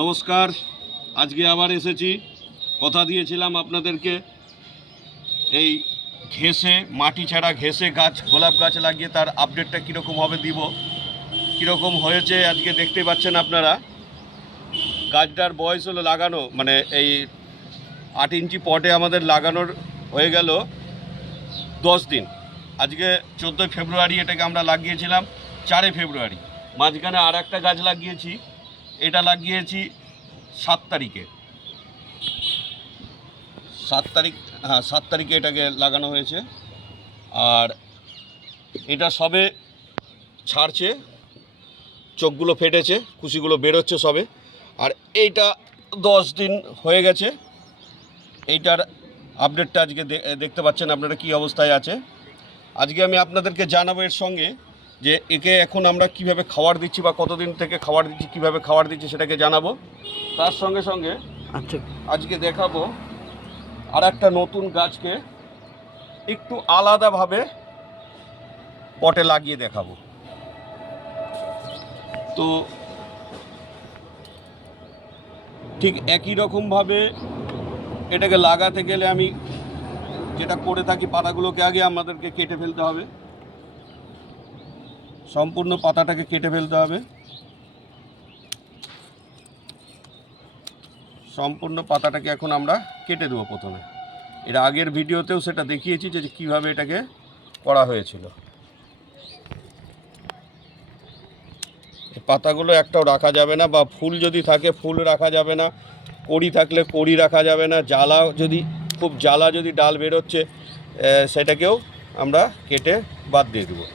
নমস্কার। আজকে আবার এসেছি, কথা দিয়েছিলাম আপনাদেরকে এই ঘেঁষে মাটি ছাড়া ঘেঁষে গাছ গোলাপ গাছ লাগিয়ে তার আপডেটটা কীরকম হবে দিব। কীরকম হয়েছে আজকে দেখতে পাচ্ছেন আপনারা। গাছটার বয়স হলো লাগানো মানে এই 8 ইঞ্চি পটে আমাদের লাগানোর হয়ে গেল 10 দিন। আজকে 14 ফেব্রুয়ারি এটাকে আমরা লাগিয়েছিলাম 4 ফেব্রুয়ারি। মাঝখানে আর একটা গাছ লাগিয়েছি, এটা লাগিয়েছি 7 তারিখে। 7 তারিখ, হ্যাঁ 7 তারিখে এটাকে লাগানো হয়েছে। আর এটা সবে ছাড়ছে, চোখগুলো ফেটেছে, কুশিগুলো বেরোচ্ছে সবে। আর এইটা 10 দিন হয়ে গেছে। এইটার আপডেটটা আজকে দেখতে পাচ্ছেন আপনারা কী অবস্থায় আছে। আজকে আমি আপনাদেরকে জানাবো এর সঙ্গে যে একে এখন আমরা কিভাবে খাবার দিচ্ছি বা কতদিন থেকে খাবার দিচ্ছি, কিভাবে খাবার দিচ্ছি সেটাকে জানাবো। তার সঙ্গে সঙ্গে আজকে দেখাবো আর একটা নতুন গাছকে একটু আলাদাভাবে পটে লাগিয়ে দেখাবো। তো ঠিক একই রকমভাবে এটাকে লাগাতে গেলে আমি যেটা করে থাকি, পাতাগুলোকে আগে আমাদেরকে কেটে ফেলতে হবে, সম্পূর্ণ পাতাটাকে কেটে ফেলতে হবে। সম্পূর্ণ পাতাটাকে এখন আমরা কেটে দেবো প্রথমে। এর আগের ভিডিওতেও সেটা দেখিয়েছি যে কীভাবে এটাকে করা হয়েছিল। এই পাতাগুলো একটাও রাখা যাবে না, বা ফুল যদি থাকে ফুল রাখা যাবে না, কড়ি থাকলে কড়ি রাখা যাবে না, জ্বালা যদি খুব জ্বালা যদি ডাল বেরোচ্ছে সেটাকেও আমরা কেটে বাদ দিয়ে দেবো।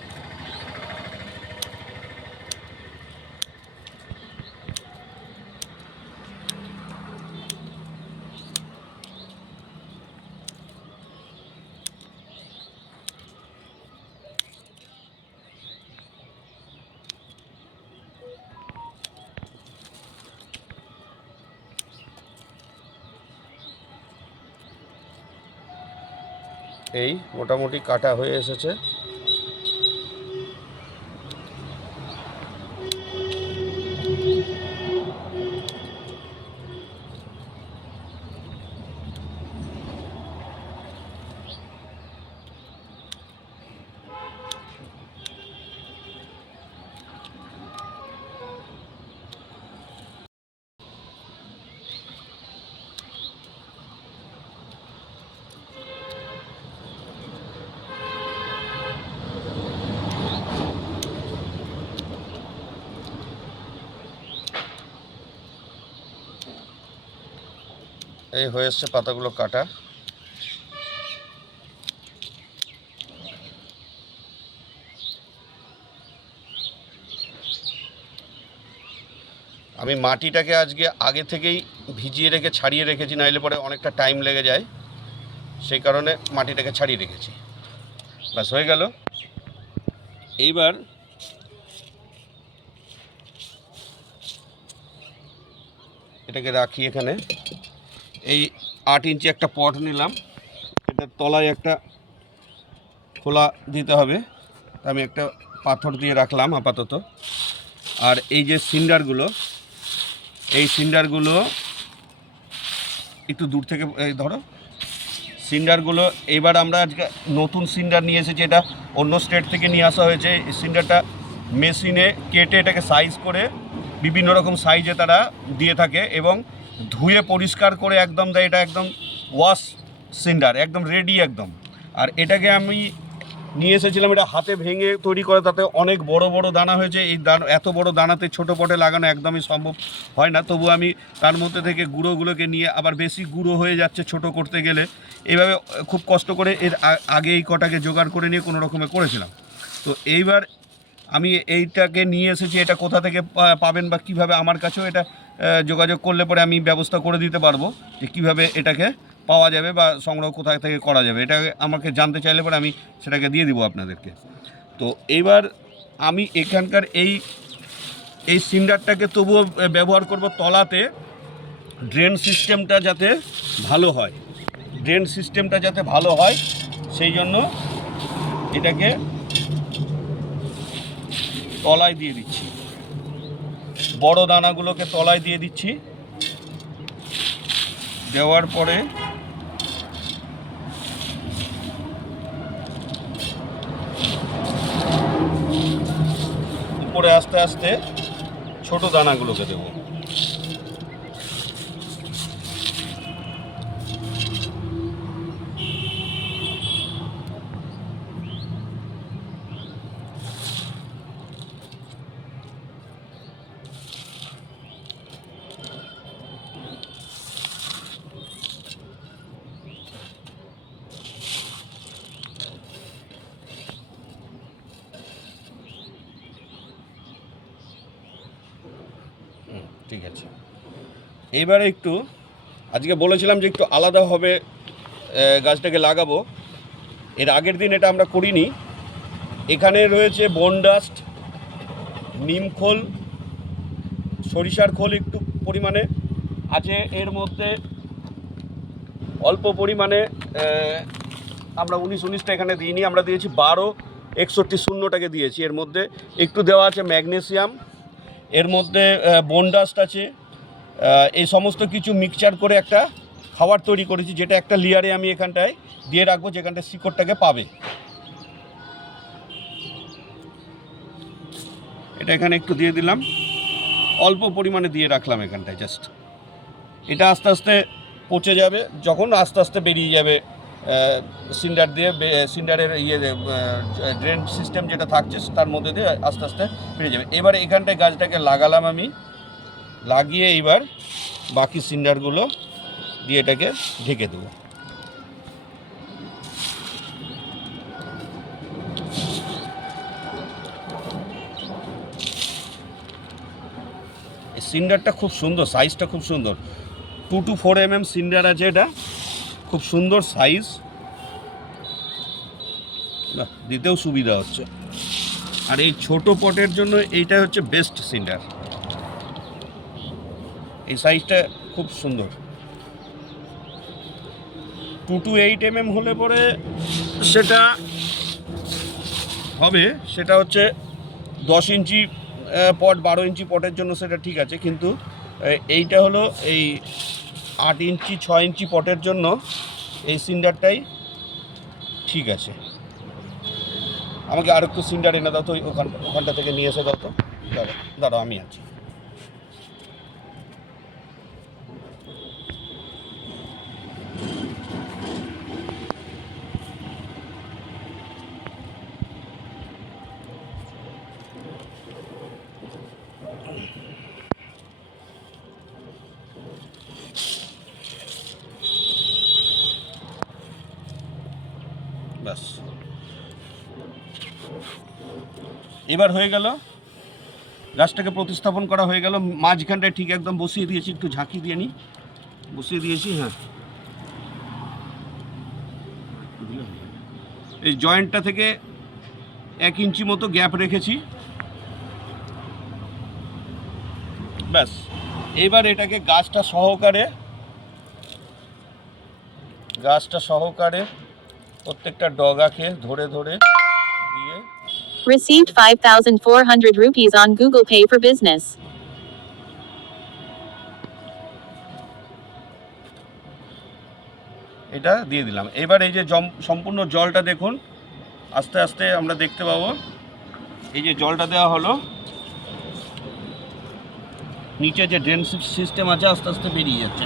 এই মোটামুটি কাটা হয়ে এসেছে। এই হয়ে এসছে পাতাগুলো কাটা। আমি মাটিটাকে আজকে আগে থেকেই ভিজিয়ে রেখে ছাড়িয়ে রেখেছি, নাইলে পরে অনেকটা টাইম লেগে যায়, সেই কারণে মাটিটাকে ছাড়িয়ে রেখেছি। ব্যাস হয়ে গেল। এইবার এটাকে রাখি এখানে। এই 8 ইঞ্চি একটা পট নিলাম, এটার তলায় একটা খোলা দিতে হবে। আমি একটা পাথর দিয়ে রাখলাম আপাতত। আর এই যে সিন্ডারগুলো, এই সিন্ডারগুলো একটু দূর থেকে ধরো সিন্ডারগুলো। এবার আমরা আজকে নতুন সিন্ডার নিয়ে এসেছি, এটা অন্য স্টেট থেকে নিয়ে আসা হয়েছে। এই সিন্ডারটা মেশিনে কেটে এটাকে সাইজ করে বিভিন্ন রকম সাইজে তারা দিয়ে থাকে এবং ধুয়ে পরিষ্কার করে একদম দেয়। এটা একদম ওয়াশ সিন্ডার, একদম রেডি একদম। আর এটাকে আমি নিয়ে এসেছিলাম, এটা হাতে ভেঙে তৈরি করে, তাতে অনেক বড় বড় দানা হয়েছে। এই এত বড় দানাতে ছোটো পটে লাগানো একদমই সম্ভব হয় না। তবু আমি তার মধ্যে থেকে গুঁড়োগুলোকে নিয়ে, আবার বেশি গুঁড়ো হয়ে যাচ্ছে ছোট করতে গেলে, এইভাবে খুব কষ্ট করে এর আগে এই কটাকে জোগাড় করে নিয়ে কোনো রকমে করেছিলাম। তো এইবার আমি এইটাকে নিয়ে এসেছি। এটা কোথা থেকে পাবেন বা কিভাবে, আমার কাছেও এটা যোগাযোগ করলে পরে আমি ব্যবস্থা করে দিতে পারবো যে কীভাবে এটাকে পাওয়া যাবে বা সংগ্রহ কোথায় থেকে করা যাবে। এটা আমাকে জানতে চাইলে পরে আমি সেটাকে দিয়ে দিব আপনাদেরকে। তো এইবার আমি এখানকার এই সিন্ডারটাকে তবুও ব্যবহার করব তলাতে, ড্রেন সিস্টেমটা যাতে ভালো হয়, ড্রেন সিস্টেমটা যাতে ভালো হয় সেই জন্য এটাকে তলায় দিয়ে দিচ্ছি। বড় দানাগুলোকে তলায় দিয়ে দিচ্ছি। দেওয়ার পরে উপরে আস্তে আস্তে ছোট দানাগুলোকে দেবো। ঠিক আছে, এইবারে একটু আজকে বলেছিলাম যে একটু আলাদাভাবে গাছটাকে লাগাবো। এর আগের দিন এটা আমরা করিনি। এখানে রয়েছে বনডাস্ট, নিমখোল, সরিষার খোল একটু পরিমাণে আছে। এর মধ্যে অল্প পরিমাণে আমরা 19-19টা এখানে দিইনি, আমরা দিয়েছি 12-61-0টাকে দিয়েছি। এর মধ্যে একটু দেওয়া আছে ম্যাগনেসিয়াম, এর মধ্যে বনডাস্ট আছে। এই সমস্ত কিছু মিক্সচার করে একটা খাবার তৈরি করেছি, যেটা একটা লেয়ারে আমি এখানটায় দিয়ে রাখবো, যেখানটায় শিকড়টাকে পাবে। এটা এখানে একটু দিয়ে দিলাম, অল্প পরিমাণে দিয়ে রাখলাম এখানটায় জাস্ট। এটা আস্তে আস্তে পচে যাবে, যখন আস্তে আস্তে বেরিয়ে যাবে সিন্ডার দিয়ে, সিন্ডারের ড্রেন সিস্টেম যেটা থাকছে তার মধ্যে দিয়ে আস্তে আস্তে বেরিয়ে যাবে। এবার এখানটায় গাছটাকে লাগালাম আমি, লাগিয়ে এইবার বাকি সিন্ডারগুলো দিয়ে এটাকে ঢেকে দেবো। এই সিন্ডারটা খুব সুন্দর, সাইজটা খুব সুন্দর, 2 to 4 mm সিন্ডার আছে। এটা খুব সুন্দর সাইজ, দিতেও সুবিধা হচ্ছে। আর এই ছোট পটের জন্য এইটা হচ্ছে বেস্ট সিন্ডার। এই সাইজটা খুব সুন্দর। 2 to 8 mm হলে পরে সেটা হবে, সেটা হচ্ছে 10 ইঞ্চি পট, 12 ইঞ্চি পটের জন্য সেটা ঠিক আছে। কিন্তু এইটা হলো এই 8 ইঞ্চি 6 ইঞ্চি পটের জন্য এই সিন্ডারটাই ঠিক আছে। আমাকে আর একটু সিন্ডার এনে দাও তো, ওখানটা থেকে নিয়ে এসে দাও তো। দাঁড়াও আমি আছি। ব্যাস, এবার হয়ে গেল, গাছটাকে প্রতিস্থাপন করা হয়ে গেল। মাঝখানটায় ঠিক একদম বসিয়ে দিয়েছি, একটু ঝাঁকি দিয়ে নিই, বসিয়ে দিয়েছি। হ্যাঁ, এই জয়েন্টটা থেকে 1 ইঞ্চি মতো গ্যাপ রেখেছি। ব্যাস, এবার এটাকে গাছটা সহকারে প্রত্যেকটা ডগাকে ধরে ধরে দিয়ে। Received 5,400 rupees on Google Pay for business. এটা দিয়ে দিলাম। এবার এই যে সম্পূর্ণ জলটা দেখুন, আস্তে আস্তে আমরা দেখতে পাবো এই যে জলটা দেওয়া হলো, নিচে যে ড্রেন সিস্টেম আছে আস্তে আস্তে বেরিয়ে যাচ্ছে।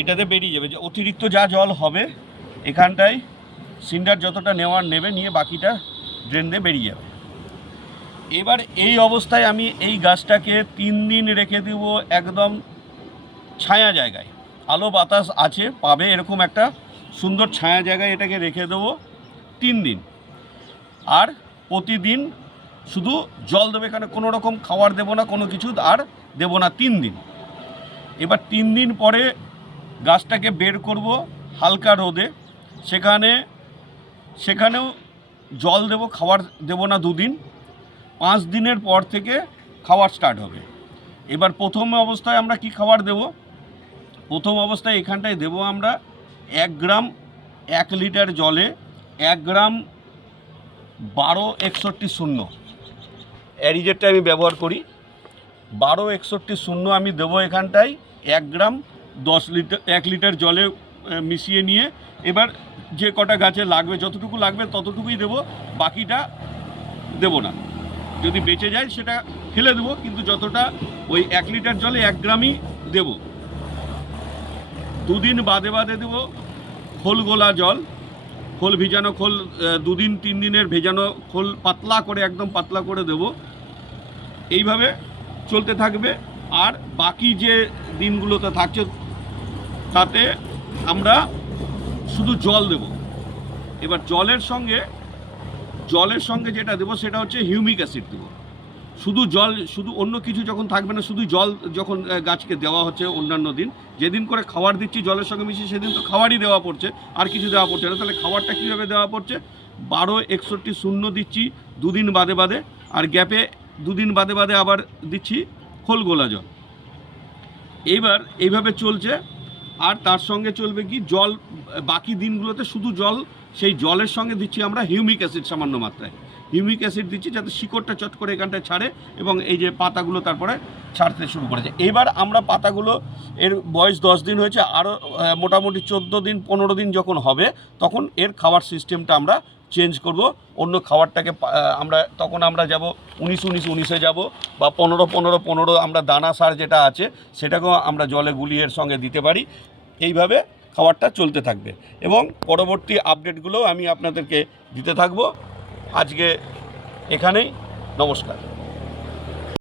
এটাতে বেরিয়ে যাবে, যে অতিরিক্ত যা জল হবে এখানটায় সিন্ডার যতটা নেবে, নিয়ে বাকিটা ড্রেন দিয়ে বেরিয়ে যাবে। এবার এই অবস্থায় আমি এই গাছটাকে 3 দিন রেখে দেব একদম ছায়া জায়গায়, আলো বাতাস আছে পাবে এরকম একটা সুন্দর ছায়া জায়গায় এটাকে রেখে দেবো 3 দিন। আর প্রতিদিন শুধু জল দেবে, এখানে কোনো রকম খাবার দেবো না, কোনো কিছু আর দেবো না 3 দিন। এবার 3 দিন পরে গাছটাকে বের করব হালকা রোদে, সেখানেও জল দেব, খাবার দেব না 2 দিন। 5 দিনের পর থেকে খাবার স্টার্ট হবে। এবার প্রথম অবস্থায় আমরা কি খাবার দেব? প্রথম অবস্থায় এখানটায় দেব আমরা 1 গ্রাম 1 লিটার জলে 1 গ্রাম 1261 অ্যারিজেটটা আমি ব্যবহার করি। 1261 আমি দেবো এখানটায় 1 গ্রাম 1 লিটার জলে মিশিয়ে নিয়ে এবার যে কটা গাছে লাগবে যতটুকু লাগবে ততটুকুই দেবো, বাকিটা দেবো না। যদি বেঁচে যায় সেটা ফেলে দেবো, কিন্তু যতটা ওই 1 লিটার জলে 1 গ্রামই দেবো। 2 দিন বাদে বাদে দেবো খোল গোলা জল, খোল ভিজানো খোল 2 দিন 3 দিনের ভেজানো খোল পাতলা করে, একদম পাতলা করে দেবো। এইভাবে চলতে থাকবে। আর বাকি যে দিনগুলোতে থাকছে তাতে আমরা শুধু জল দেব। এবার জলের সঙ্গে যেটা দেবো সেটা হচ্ছে হিউমিক অ্যাসিড দেবো। শুধু জল, শুধু অন্য কিছু যখন থাকবে না, শুধু জল যখন গাছকে দেওয়া হচ্ছে অন্যান্য দিন, যেদিন করে খাবার দিচ্ছি জলের সঙ্গে মিশিয়ে সেদিন তো খাবারই দেওয়া পড়ছে, আর কিছু দেওয়া পড়ছে না। তাহলে খাবারটা কীভাবে দেওয়া পড়ছে? 1261 দিচ্ছি 2 দিন বাদে বাদে, আর গ্যাপে 2 দিন বাদে বাদে আবার দিচ্ছি খোল গোলা জল। এইবার এইভাবে চলছে। আর তার সঙ্গে চলবে কি জল, বাকি দিনগুলোতে শুধু জল, সেই জলের সঙ্গে দিচ্ছি আমরা হিউমিক অ্যাসিড সামান্য মাত্রায়। হিউমিক অ্যাসিড দিচ্ছি যাতে শিকড়টা চট করে এখানটায় ছাড়ে এবং এই যে পাতাগুলো তারপরে ছাড়তে শুরু করেছে। এবার আমরা পাতাগুলো, এর বয়স 10 দিন হয়েছে, আরও মোটামুটি 14 দিন 15 দিন যখন হবে তখন এর খাওয়ার সিস্টেমটা আমরা চেঞ্জ করব। অন্য খাবারটাকে তখন আমরা যাব 19-19-19-এ যাব, বা 15-15-15 আমরা দানা সার যেটা আছে সেটাকেও আমরা জলে গুলিয়ে এর সঙ্গে দিতে পারি। এইভাবে খাবারটা চলতে থাকবে এবং পরবর্তী আপডেটগুলো আমি আপনাদেরকে দিতে থাকবো। আজকে এখানেই, নমস্কার।